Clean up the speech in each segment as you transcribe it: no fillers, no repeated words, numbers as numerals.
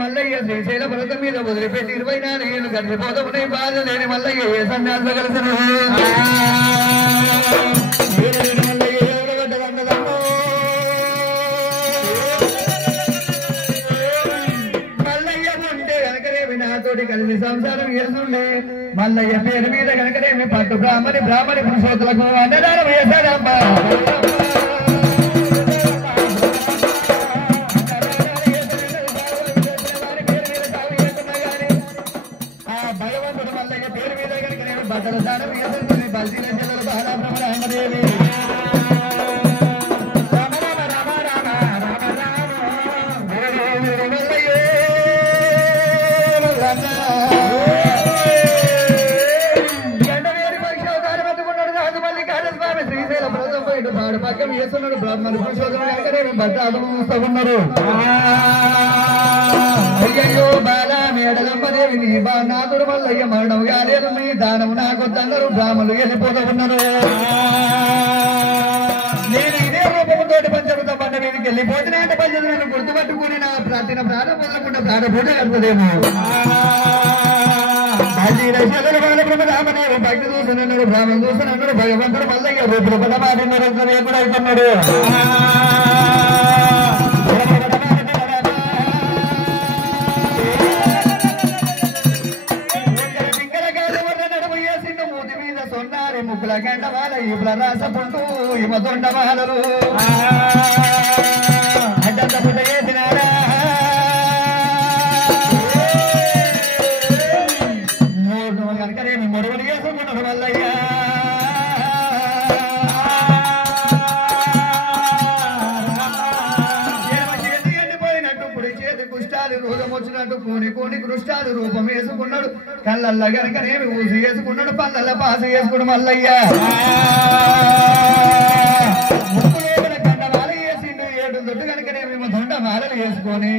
మల్లయ్య శ్రీశైల పర్వతం మీద వదిలిపెట్టి 24 ఏళ్ళు గడిచిపోతామునే బాధ లేని మల్ల మల్లయ్య ఏ సన్యాస కలిసిన మల్లయ్య ఉంటే కనుకనేమి నాతోటి కలిసి సంసారం చేస్తుండే మల్లయ్య పేరు మీద కనుకనేమి పట్టు బ్రాహ్మణి పురుషోత్తులకు అన్నదానం వేశాడమ్మా భగవంతుడు మల్లయ్య పేరు మీద కనుకనేమి బట్టల దానం వేస్తుంది బల్జీల చెల్లెలు బాలబ్రహ్మదేవి పక్కన చేస్తున్నాడు బ్రాహ్మణుడు పురుషోత్తముడు కనుకనేమి బట్టాలు చూస్తున్నారు అయ్యయ్యో బాలా మేడలమ్మదేవి నీ నాథుడు మల్లయ్య మరణం కాలేదు నీ దానం నాకొద్దన్నారు బ్రాహ్మణులు వెళ్ళిపోతూ ఉన్నారు నేను ఇదే రూపంతోటి పంచముతో పంట మీదకి వెళ్ళిపోతున్నా అంటే పంచదు నన్ను గుర్తుపట్టుకుని నా ప్రార్థన ప్రాణం వదలకుండా ప్రాణపూట కలుపుదేమో రామదేవి భక్తి చూస్తున్నాడు బ్రాహ్మణ్ చూస్తున్నాడు భగవంతుడు మల్లయ్య రూపుడు పదమాడినాడు కూడా అవుతున్నాడు సొన్నారి ముక్కుల గంటవాల ఇపుల రాసపుంటూ ఇమ దొండవాలరు అడ్డంత పుట్ట చేసినారా కనుకనేమి మొడవలు చేసుకున్నాడు మల్లయ్య ఎండిపోయినట్టు పుడి చేతి కుష్టాలు రూపం వచ్చినట్టు కోని కృష్టాలు రూపం వేసుకున్నాడు కళ్ళల్లో గనకనేమి ఊసి వేసుకున్నాడు పళ్ళల్లో పాసు వేసుకున్నాడు మల్లయ్య ముక్కులో కండమాల వేసిండు 7 దొడ్డు కనుకనేమి దొండ మాలలు వేసుకొని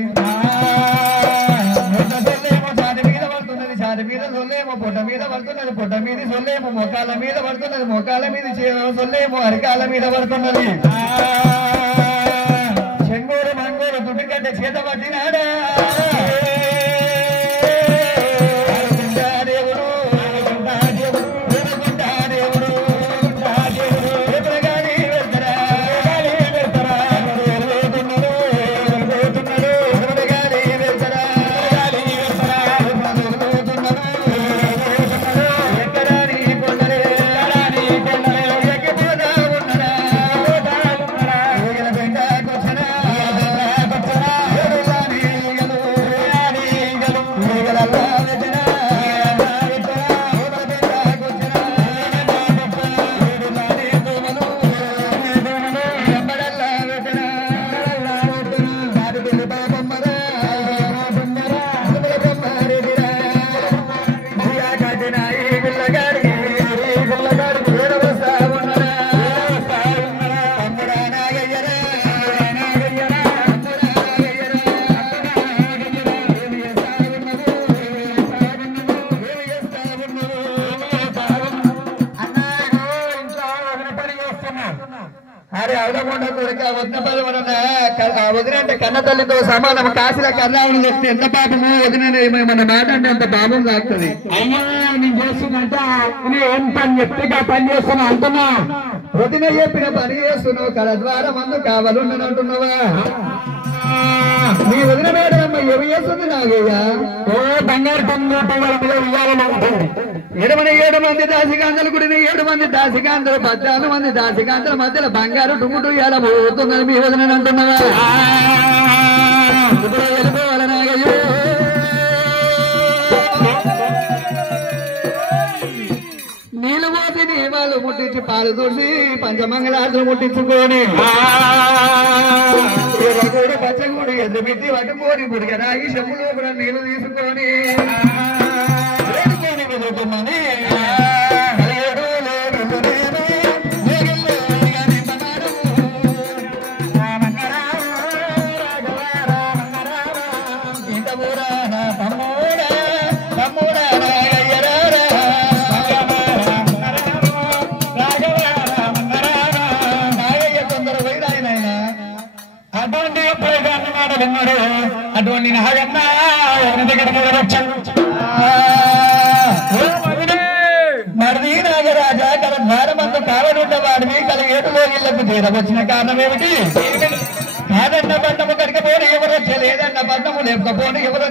చాటి మీద సొల్లేమో పొట్ట మీద పడుతున్నది పొట్ట మీద సొల్లేమో మొకాల మీద పడుతున్నది మొకాల మీద సొల్లేమో అరికాల మీద పడుతున్నది చెంగూరు మంగూరు దుడ్డుగడ్డ చేత పట్టినాడా వదినంటే కన్న తల్లితో సమానం కాశీల కర్ణావులు చెప్తే ఎంత పాపమో వదిన మన మాట అంటే అంత పాపం కాస్తుంది అయ్యా నేను చేస్తున్నంటే ఏం పని చెప్తే పని చేస్తున్నా అంటున్నా వదిన చెప్పిన పని చేస్తున్నావు కళ ద్వారా మందు కావాలని అంటున్నావా మీ వదిన మేడమ్మ ఏమి చేస్తుంది నాగయ్యా ఓ బంగారు ఎడమని 7 మంది దాసికాంతలు గుడిని 7 మంది దాసికాంతలు 14 మంది దాసికాంతల మధ్యలో బంగారు టుంగుటూ ఎలా పోతున్నది మీ వదిన అంటున్నావా వెళ్ళిపోవాలి నాగయ్య నీళ్ళు పోసి నీ వాళ్ళు ముట్టించి పాలు తోసి పంచమంగళార్తులు ముట్టించుకొని పచ్చగూడి ఎద్దు పెట్టి పట్టుకొని బుడిగరాగి చెప్పులో కూడా నీళ్లు తీసుకొని వెళ్తున్నాని అటువంటి నాగన్న ఎవరి దగ్గరికి వచ్చాను వారమంతా కావనున్న వాడిని కల ఏడులో ఇళ్లకు చేరవచ్చిన కారణం ఏమిటి? కాదన్న బంధము కనుకపోని ఎవరు లేదన్న బంధము లేకపోని ఎవరు